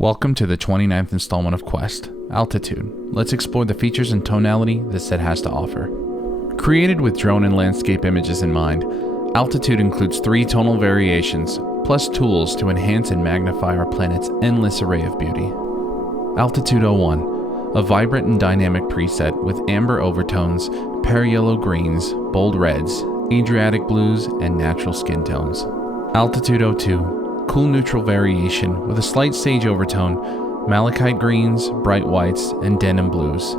Welcome to the 29th installment of Quest, Altitude. Let's explore the features and tonality this set has to offer. Created with drone and landscape images in mind, Altitude includes 3 tonal variations, plus tools to enhance and magnify our planet's endless array of beauty. Altitude 01, a vibrant and dynamic preset with amber overtones, pale-yellow greens, bold reds, Adriatic blues, and natural skin tones. Altitude 02, cool neutral variation with a slight sage overtone, malachite greens, bright whites, and denim blues.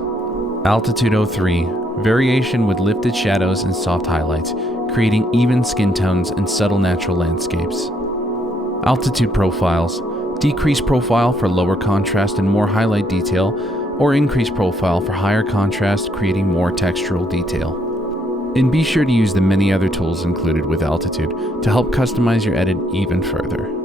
Altitude 03, variation with lifted shadows and soft highlights, creating even skin tones and subtle natural landscapes. Altitude profiles, decreased profile for lower contrast and more highlight detail, or increased profile for higher contrast, creating more textural detail. And be sure to use the many other tools included with Altitude to help customize your edit even further.